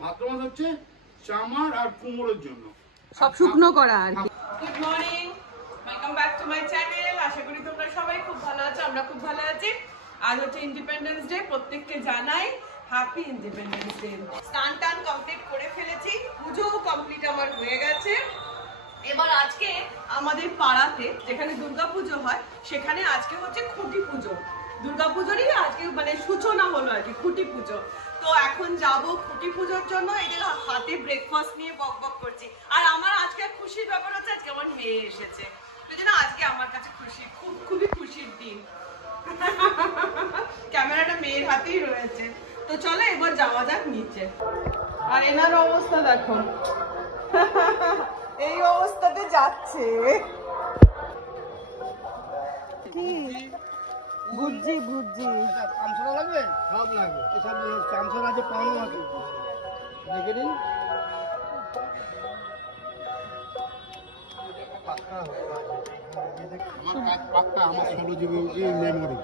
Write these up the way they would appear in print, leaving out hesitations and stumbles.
ভাদ্র মাস হচ্ছে চামার আর কুমড়োর জন্য সব শুকনো করা আর কি। Good morning, welcome back to my channel. আশা করি তোমরা সবাই খুব ভালো আছো, আমরা খুব ভালো আছি। আজ হচ্ছে ইন্ডিপেন্ডেন্স ডে, প্রত্যেককে জানাই হ্যাপি ইন্ডিপেন্ডেন্স ডে। স্নান টান কমপ্লিট করে ফেলেছি, পুজোও কমপ্লিট আমার হয়ে গেছে। এবার আজকে আমাদের পাড়াতে যেখানে দুর্গাপুজো হয় সেখানে আজকে হচ্ছে খুঁটি পুজো। দুর্গাপুজোরই আজকে মানে সূচনা হলো আর কি, খুঁটি পুজো। তো এখন যাব খুঁটি পুজোর জন্য। এদের হাতে ব্রেকফাস্ট নিয়ে বক বক করছি। আর আমার আজকে খুশির ব্যাপার হচ্ছে আজকে আমার মেয়ে এসেছে, সেই জন্য আজকে আমার কাছে খুশি, খুবই খুশির দিন। ক্যামেরাটা মেয়ের হাতেই রয়েছে। তো চলো এবার যাওয়া যাক নিচে। আর এনার অবস্থা দেখো, এই অবস্থাতে যাচ্ছে। কি ভুজি ভুজি চামচা লাগবে? সব লাগবে, এসব চামচা আছে, পানো আছে, দেখে নিন। আমার কাজ পাক্কা, আমার 16 জিবি মেমোরি।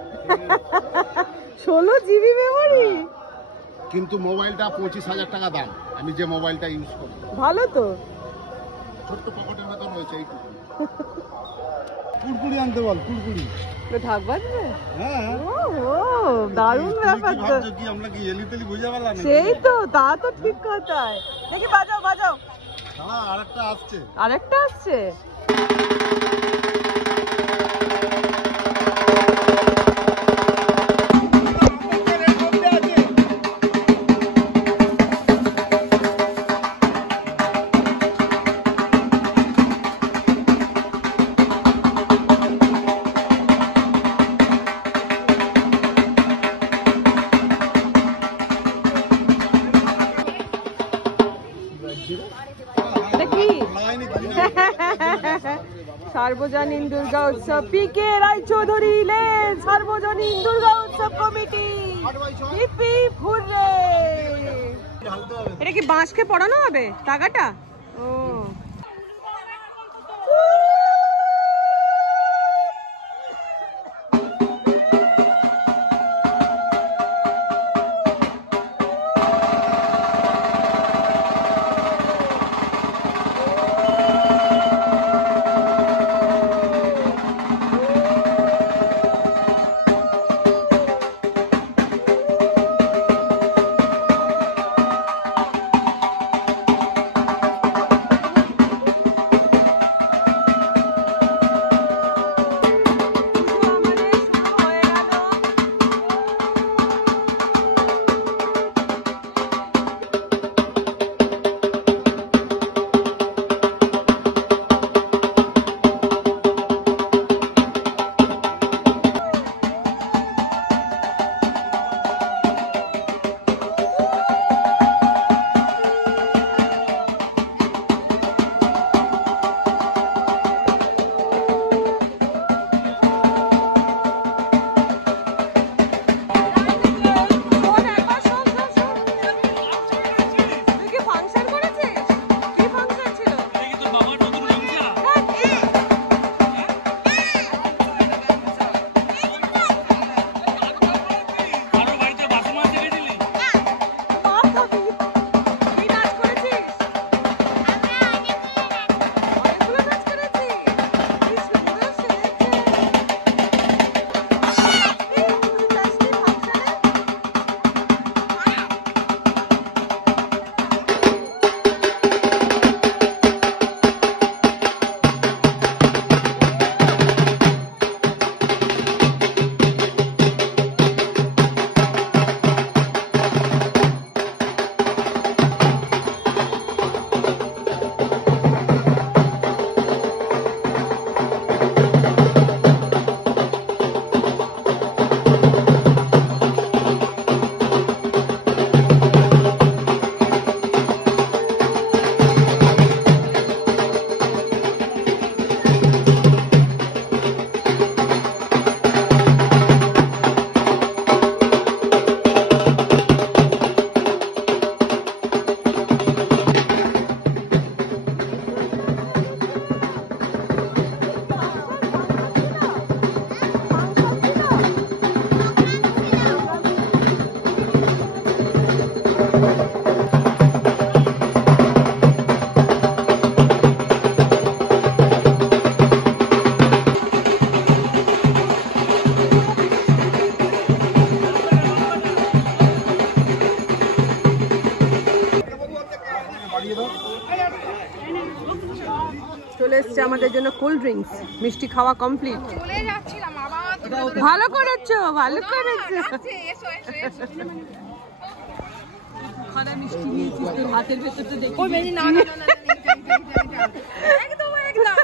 16 GB memory? কিন্তু মোবাইলটা 25,000 টাকা দাম। আমি যে মোবাইলটা ইউজ করি ভালো তো, ছোট্ট পকেটের ভেতর রয়েছে এইটুকু। কুড়কুড়ি আনতে বল, কুড়কুড়ি। তো ঢাক বাজবে? হ্যাঁ, ও দারুণ ব্যাপার তো। কি আমরা কি এলিতেলি বুঝে পেলাম? সেই তো, তা তো ঠিক কথাই। দেখি বাজাও বাজাও। হ্যাঁ, আরেকটা আসছে। আরেকটা আসছে। সার্বজনীন দুর্গা উৎসব, পিকে রায়চৌধুরী লেন সার্বজনীন দুর্গা উৎসব কমিটি। এটা কি বাঁশকে পড়ানো হবে টাকাটা? ও চলে এসছে আমাদের জন্য কোল্ড ড্রিঙ্কস, মিষ্টি খাওয়া কমপ্লিট। চলে যাচ্ছিলাম আবার ভালো করেছো, ভালো করেছো। এসো এসো এসো খানা মিষ্টি নিয়েছিস তোর হাতের ভেতরটা দেখি। ওই মেজি না না না না একদম একদম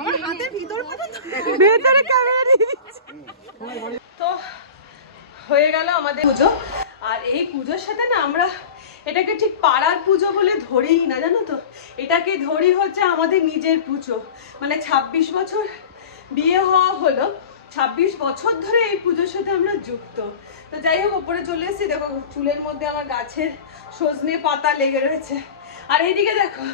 আমার হাতের ভিতর পর্যন্ত ভেতরে ক্যামেরা দিয়ে দিচ্ছে। তো হয়ে গেল আমাদের পুজো। আর এই পুজোর সাথে না আমরা এটাকে ঠিক পাড়ার পুজো বলে ধরিই না, জানো তো। এটাকে ধরি হচ্ছে আমাদের নিজের পুজো। মানে 26 বছর বিয়ে হওয়া হলো, 26 বছর ধরে এই পুজোর সাথে আমরা যুক্ত। তো যাই হোক, ওপরে চলে এসেছি। দেখো চুলের মধ্যে আমার গাছের সজনে পাতা লেগে রয়েছে। আর এইদিকে দেখো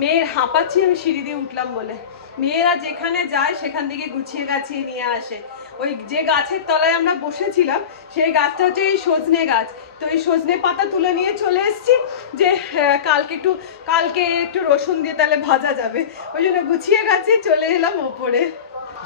মেয়ের হাঁপাচ্ছি আমি সিঁড়ি দিয়ে উঠলাম বলে। মেয়েরা যেখানে যায় সেখান থেকে গুছিয়ে গাছিয়ে নিয়ে আসে। ওই যে গাছের তলায় আমরা বসেছিলাম সেই গাছটা হচ্ছে এই সজনে গাছ। তো এই সজনে পাতা তুলে নিয়ে চলে এসেছি যে কালকে একটু রসুন দিয়ে তাহলে ভাজা যাবে। ওই জন্য গুছিয়ে গাছিয়ে চলে এলাম ওপরে।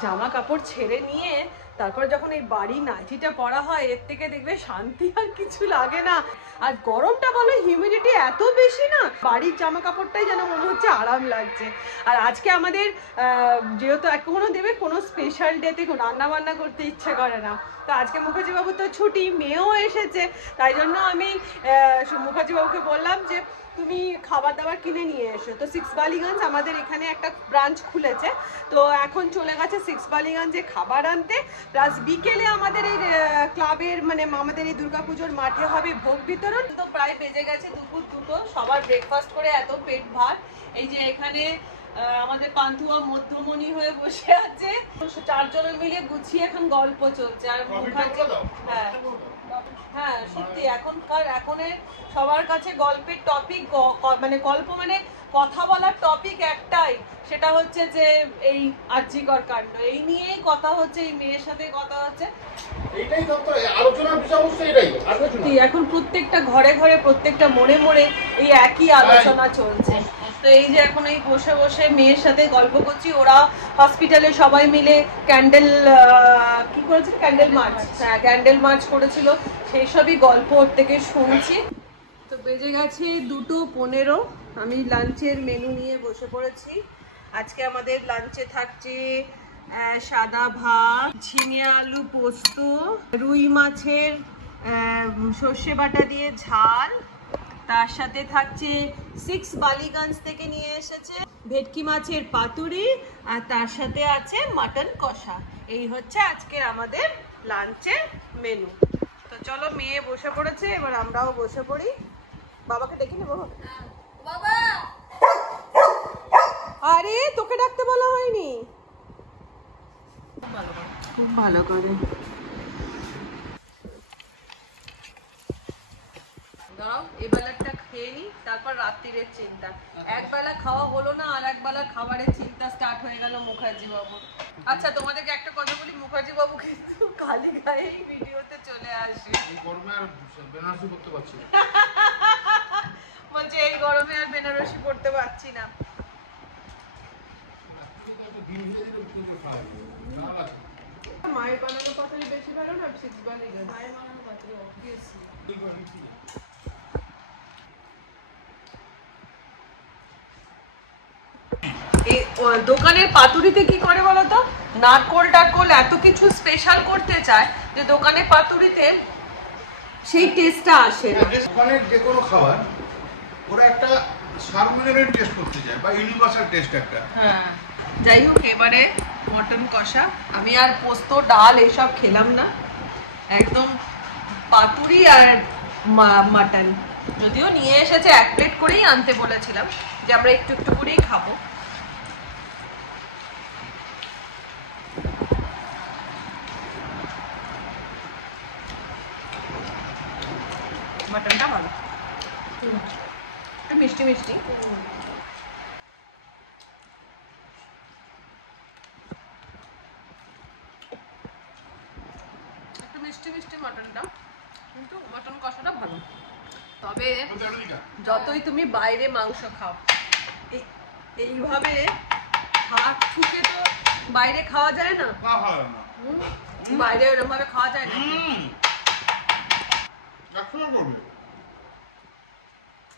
জামা কাপড় ছেড়ে নিয়ে তারপর যখন এই বাড়ি নাইটিটা পরা হয়, এর থেকে দেখবে শান্তি আর কিছু লাগে না। আর গরমটা বলো, হিউমিডিটি এত বেশি না, বাড়ির জামা কাপড়টাই যেন মনে হচ্ছে আরাম লাগছে। আর আজকে আমাদের যেহেতু এখনো দেবে কোনো স্পেশাল ডেতে রান্না বান্না করতে ইচ্ছে করে না। তো আজকে মুখার্জি বাবু তো ছুটি, মেয়েও এসেছে, তাই জন্য আমি মুখার্জি বাবুকে বললাম যে তুমি খাবার দাবার কিনে নিয়ে এসো। তো 6 বালিগঞ্জ আমাদের এখানে একটা ব্রাঞ্চ খুলেছে, তো এখন চলে গেছে 6 বালিগঞ্জে খাবার আনতে। প্লাস বিকেলে আমাদের এই ক্লাবের মানে আমাদের এই দুর্গাপুজোর মাঠে হবে ভোগ বিতরণ। তো প্রায় বেজে গেছে দুপুর 2টো, সবার ব্রেকফাস্ট করে এত পেট ভার। এই যে এখানে আমাদের পান্তুয়া মধ্যমণি হয়ে বসে আছে, 4 জনে মিলে গুছিয়ে এখন গল্প চলছে। আর মুখার্জি হ্যাঁ সত্যি এখনের সবার কাছে গল্পের টপিক মানে গল্প মানে কথা বলার টপিক একটাই, সেটা হচ্ছে যে এই আরজিকর কাণ্ড। এই নিয়েই কথা হচ্ছে, এই মেয়ের সাথে কথা হচ্ছে, এইটাই তো আলোচনার বিষয়বস্তু। এটাই সত্যি এখন প্রত্যেকটা ঘরে ঘরে প্রত্যেকটা মোড়ে মোড়ে এই একই আলোচনা চলছে। তো এই যে এখন এই বসে বসে মেয়ের সাথে গল্প করছি। ওরা হসপিটালে সবাই মিলে ক্যান্ডেল কি করেছিল, ক্যান্ডেল মার্চ, হ্যাঁ ক্যান্ডেল মার্চ করেছিল, সেই সবই গল্প ওর থেকে শুনছি। তো বেজে গেছে 2:15, আমি লাঞ্চের মেনু নিয়ে বসে পড়েছি। আজকে আমাদের লাঞ্চে থাকছে সাদা ভাত, ঝিঙে আলু পোস্ত, রুই মাছের সর্ষে বাটা দিয়ে ঝাল, তার সাথে থাকছে 6 বালিগঞ্জ থেকে নিয়ে এসেছে ভেটকি মাছের পাতুরি, আর তার সাথে আছে মাটন কষা। এই হচ্ছে আজকে আমাদের লাঞ্চের মেনু। তো চলো, মেয়ে বসে পড়েছে, এবার আমরাও বসে পড়ি। বাবাকে ডেকে নেবো। বাবা আরে তোকে ডাকতে বলা হয়নি। খুব ভালো করে দাঁড়াও, এবেলাটা খেয়ে নি, তারপর রাত্রিরের চিন্তা। একবেলা খাওয়া হলো না, আর একবেলা খাবারের চিন্তা স্টার্ট হয়ে গেল মুখার্জি বাবু। আচ্ছা তোমাদেরকে একটা কথা বলি, মুখার্জি বাবু কিন্তু খালি গায়ে এই ভিডিওতে চলে আসে। এই গরমে আর বেনারসি করতে পারছি না। বলছে এই গরমে আর বেনারসি পড়তে পারছি না। মায়ের বানানো পাতুরি বেশি ভালো না 6 বালিগঞ্জ? মায়ের বানানো পাতুরি অবভিয়াসলি। দোকানের পাতুরিতে কি করে বলতো, নারকোল টারকোল এত কিছু স্পেশাল করতে চায় যে দোকানের পাতুরিতে সেই টেস্টটা আসে না। দোকানের যে কোনো খাবার ওরা একটা সার্বজনীন টেস্ট করতে চায়, বা ইউনিভার্সাল টেস্ট একটা। হ্যাঁ, যাই হোক এবারে মটন কষা। আমি আর পোস্ত ডাল এসব খেলাম না, একদম পাতুরি আর মাটন। যদিও নিয়ে এসেছে 1 প্লেট করেই আনতে বলেছিলাম, যে আমরা একটু একটু করেই খাবো। মাটনটা ভালো, মিষ্টি মিষ্টি। একটু মিষ্টি মিষ্টি মাটনটা, কিন্তু মাটন কষাটা ভালো। তবে যতই তুমি বাইরে মাংস খাও, এইভাবে হাত ঠুকে তো বাইরে খাওয়া যায় না। বাইরে ওরকম ভাবে খাওয়া যায় না।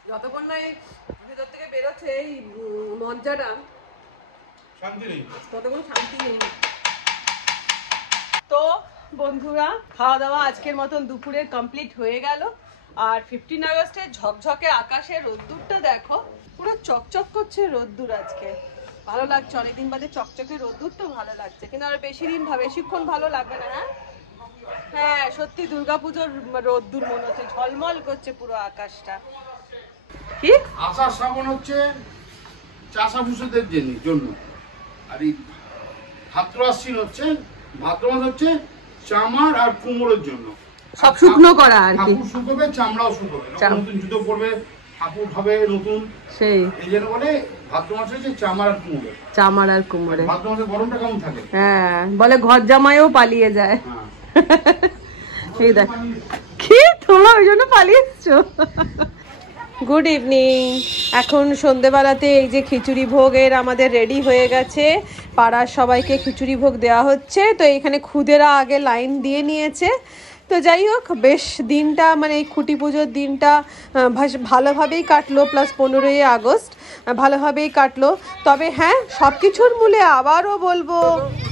যতক্ষণ না এই ভেতর থেকে বেরোচ্ছে এই মজ্জাটা, তো বন্ধুরা, খাওয়া দাওয়া আজকের মতন দুপুরের কমপ্লিট হয়ে গেল। আর 15 আগস্টের ঝকঝকে আকাশে রোদ্দুরটা দেখো, পুরো চকচক করছে রোদ্দুর আজকে। ভালো লাগছে, অনেকদিন বাদে চকচকে রোদ্দুর তো ভালো লাগছে, কিন্তু আর বেশিক্ষণ ভালো লাগবে না। হ্যাঁ সত্যি দুর্গাপুজোর রোদ্দুর মনে হচ্ছে, ঝলমল করছে পুরো আকাশটা। কি আষাঢ় শ্রাবণ হচ্ছে চাষাভুষোদের জন্য, আর এই ভাদ্র আশ্বিন হচ্ছে, ভাদ্র মাস হচ্ছে চামার আর কুমোরের জন্য। সব শুকনো করা আর কি, ঠাকুর শুকোবে, চামড়াও শুকোবে, নতুন জুতো পরবে, ঠাকুর হবে নতুন, সেই এই জন্য বলে ভাদ্র মাসে হচ্ছে চামার আর কুমোরে। চামার আর কুমোরে। ভাদ্র মাসে গরমটা কেমন থাকে? হ্যাঁ বলে ঘর জামাইও পালিয়ে যায়। হ্যাঁ। এই দেখ কি তোমরা ওই জন্য পালিয়েছো। Good evening. এখন সন্ধেবেলাতে এই যে খিচুড়ি ভোগের আমাদের রেডি হয়ে গেছে, পাড়ার সবাইকে খিচুড়ি ভোগ দেওয়া হচ্ছে। তো এখানে খুদেরা আগে লাইন দিয়ে নিয়েছে। তো যাই হোক, বেশ দিনটা মানে এই খুঁটি পুজোর দিনটা ভালোভাবেই কাটলো, প্লাস 15ই আগস্ট ভালোভাবেই কাটলো। তবে হ্যাঁ, সব কিছুর মূলে আবারও বলবো,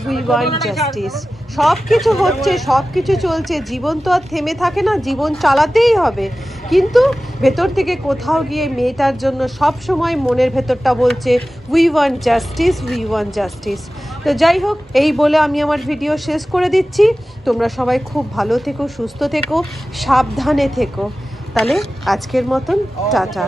উই ওয়ান্ট জাস্টিস। সব কিছু হচ্ছে, সব কিছু চলছে, জীবন তো আর থেমে থাকে না, জীবন চালাতেই হবে। কিন্তু ভেতর থেকে কোথাও গিয়ে মেয়েটার জন্য সব সময় মনের ভেতরটা বলছে we want justice, we want justice. তো যাই হোক, এই বলে আমি আমার ভিডিও শেষ করে দিচ্ছি। তোমরা সবাই খুব ভালো থেকো, সুস্থ থেকো, সাবধানে থেকো। তাহলে আজকের মতন টাটা।